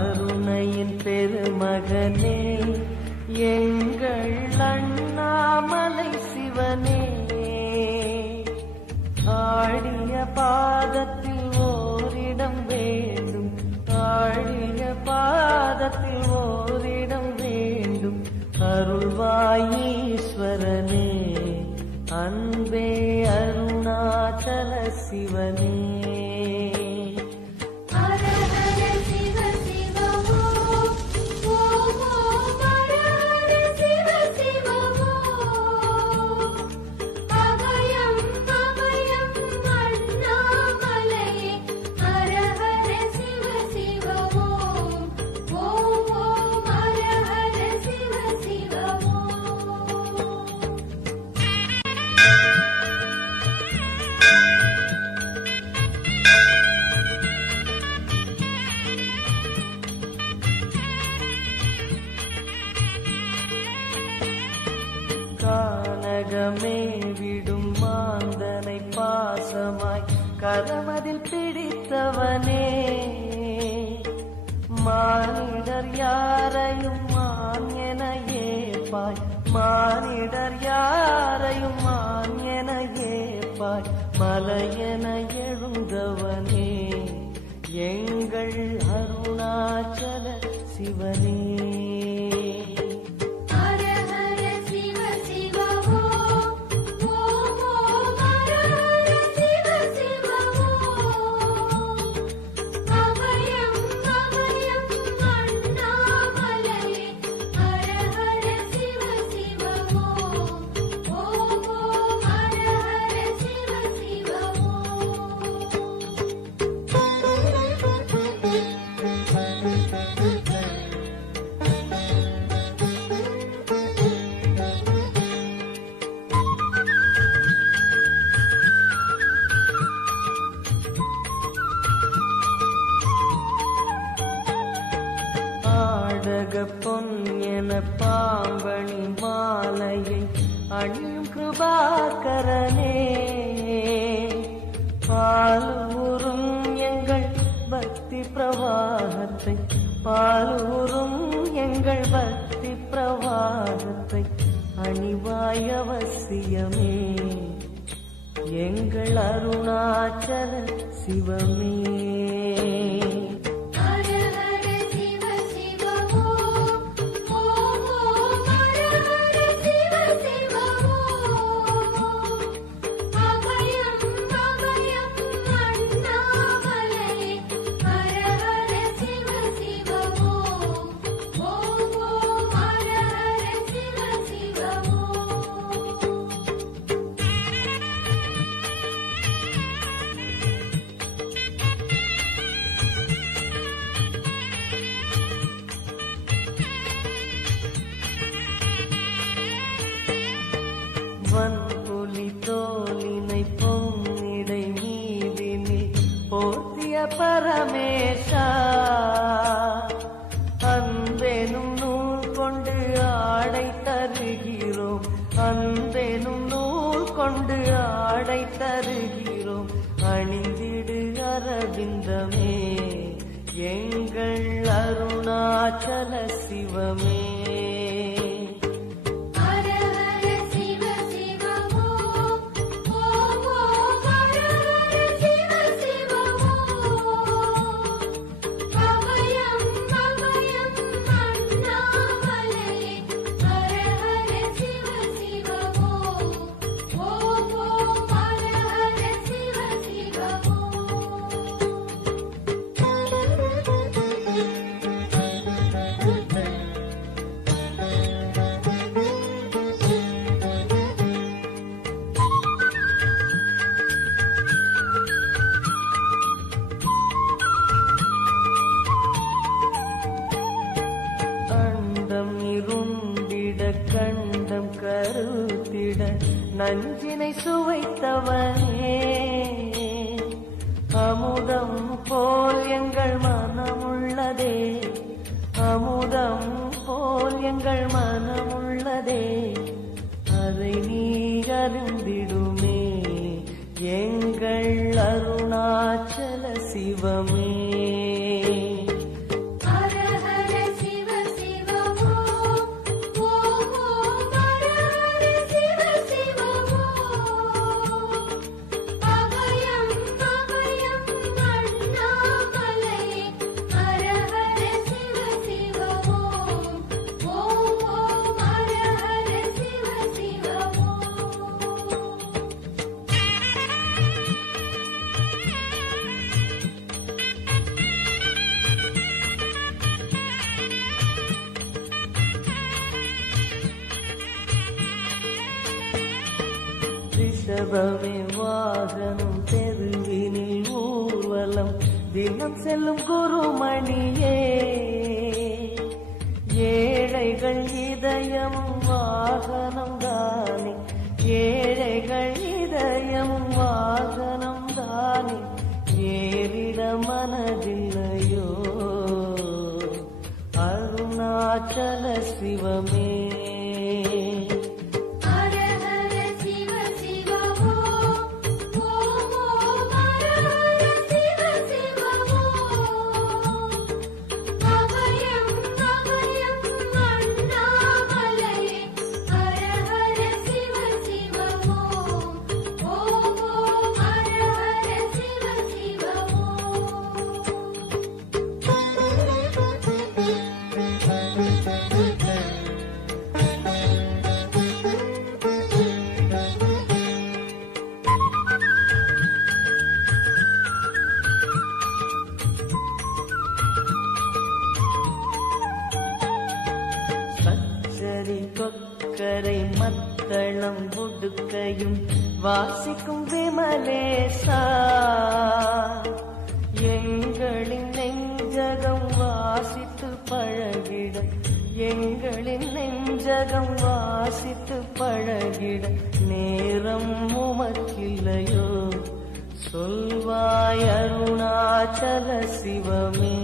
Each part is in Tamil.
கருணையின் பெருமகனே எங்கள் அண்ணாமலை சிவனே, ஆடிய பாதத்தில் ஓரிடம் வேண்டும், ஆடிய பாதத்தில் ஓரிடம் வேண்டும். அருள்வாயீஸ்வரனே, அன்பே அருணாச்சல சிவனே. கானகமே விடும் மாந்தனை பாசமாய் கரமதில் பிடித்தவனே, மானிடர் யாரையும் மான் என ஏற்பாய், மானிடர் யாரையும் மான் என ஏற்பாய். மலையென எழுந்தவனே எங்கள் அருணாச்சல சிவனே. பொன் என பாம்பணி மாலையை அணியும் கிருபாகரனே, பாலூரும் எங்கள் பக்தி பிரவாகத்தை, பாலூரும் எங்கள் பக்தி பிரவாகத்தை அணிவாய் அவசியமே எங்கள் அருணாச்சல சிவமே. வன்புலி தோலினை பொன்னிடை மீதினில் போர்த்திய பரமேஷா, அன்பெனும் நூல் கொண்டு ஆடை தருகிறோம், அன்பெனும் நூல் கொண்டு ஆடை தருகிறோம். அணிந்திடு அரவிந்தமே எங்கள் அருணாச்சல சிவமே. கண்டம் கருத்திட நஞ்சினை சுவைத்தவனே, அமுதம் போல் எங்கள் மனமுள்ளதே, அமுதம் போல் எங்கள் மனமுள்ளதே. அதை நீ அறிந்திடுமே எங்கள் அருணாச்சல சிவமே. ஜபமே வாகனம் தெருவினில் ஊர்வலம் தினம் செல்லும் குருமணியே ஏழைகள் இதயமும் வாகனம் தானே ஏழைகள் இதயமும் வாகனம் தானே ஏறிட மனதில்லையோ அருணாச்சல சிவமே கொக்கரை மத்தளம் புடுக்கையும் வாசிக்கும் விமலேசா எங்களின் நெஞ்சகம் வாசித்து பழகிட எங்களின் நெஞ்சகம் வாசித்து பழகிட நேரம் உமக்கில்லையோ சொல்வாய் அருணாச்சல சிவமே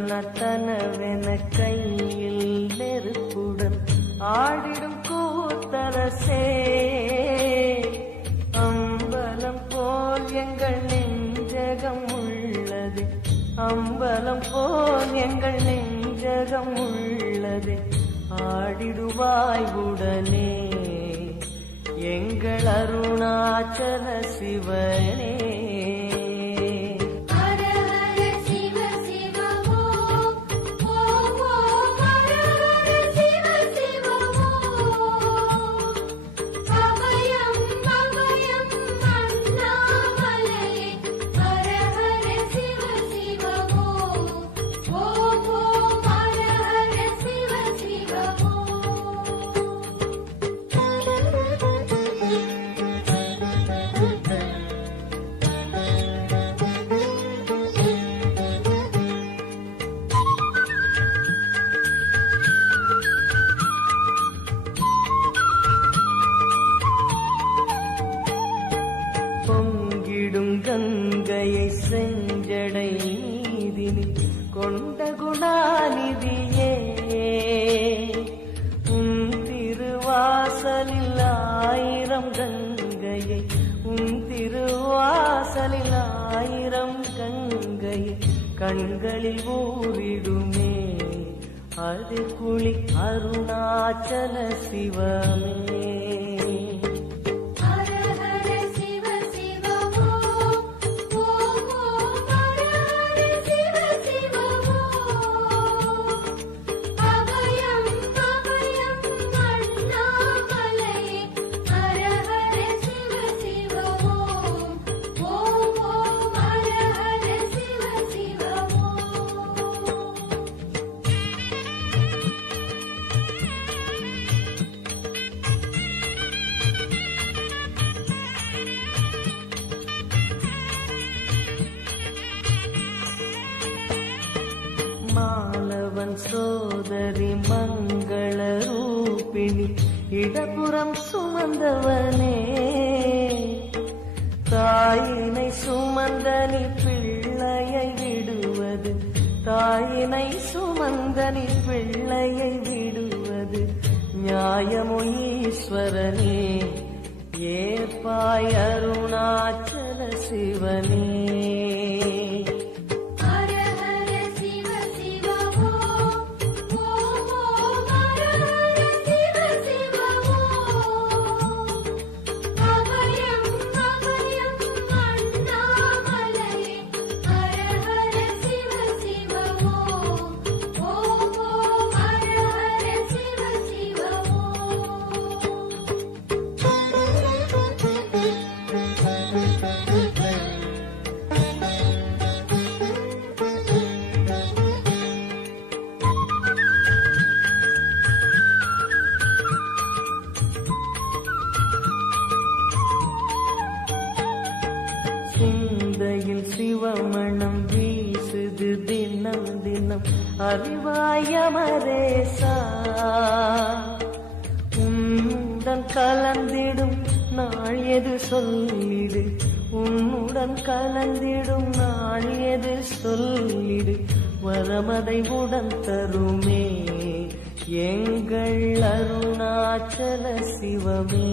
தந்தனத்தனவென கையில் நெருப்புடன் ஆடிடும் கூத்தரசே அம்பலம் போல் எங்கள் நெஞ்சகம் உள்ளது அம்பலம் போல் எங்கள் நெஞ்சகம் உள்ளது ஆடிடுவாய் உடனே எங்கள் அருணாச்சல சிவனே பொங்கிடும் கங்கையை செஞ்சடை நீதினில் கொண்ட குணாநிதியே உன் திருவாசலில் ஆயிரம் கங்கையை உன் திருவாசலில் ஆயிரம் கங்கையை கண்களில் ஊறிடுமே அது குளி அருணாச்சல சிவமே மாலவன் சோதரி மங்கள ரூபிணி இடப்புறம் சுமந்தவனே தாயினை சுமந்தனி பிள்ளையை விடுவது தாயினை சுமந்தனி பிள்ளையை விடுவது நியாயமோ ஈஸ்வரனே ஏற்பாய் அருணாச்சல சிவனே சிந்தையில் சிவமணம் வீசுது தினம் தினம் அறிவாயமரேசா உன்னுடன் கலந்திடும் நாள் எது சொல்லிடு உன்னுடன் கலந்திடும் நாள் எது சொல்லிடு வரமதை உடன் தருமே எங்கள் அருணாச்சல சிவமே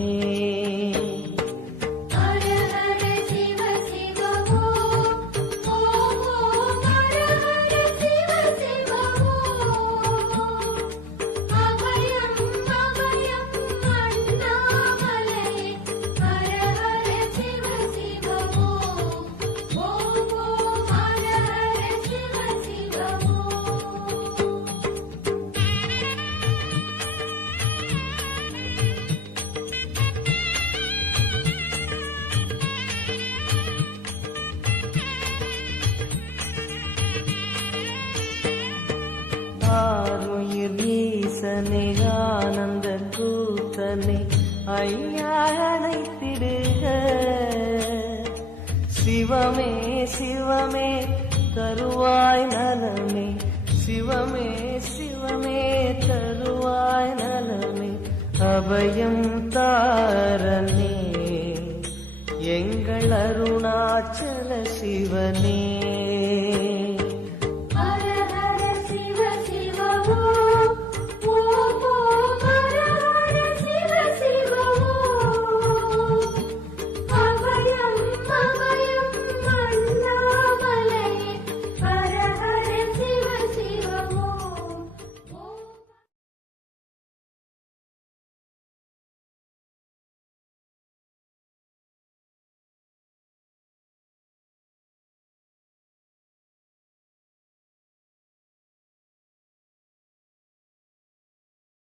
ஆருயிர் ஈசனே ஆனந்த கூத்தனே ஐயா அழைத்திடுக சிவமே சிவமே தருவாய் நலமே சிவமே சிவமே தருவாய் நலமே அபயம் தாரனே எங்கள் அருணாச்சல சிவனே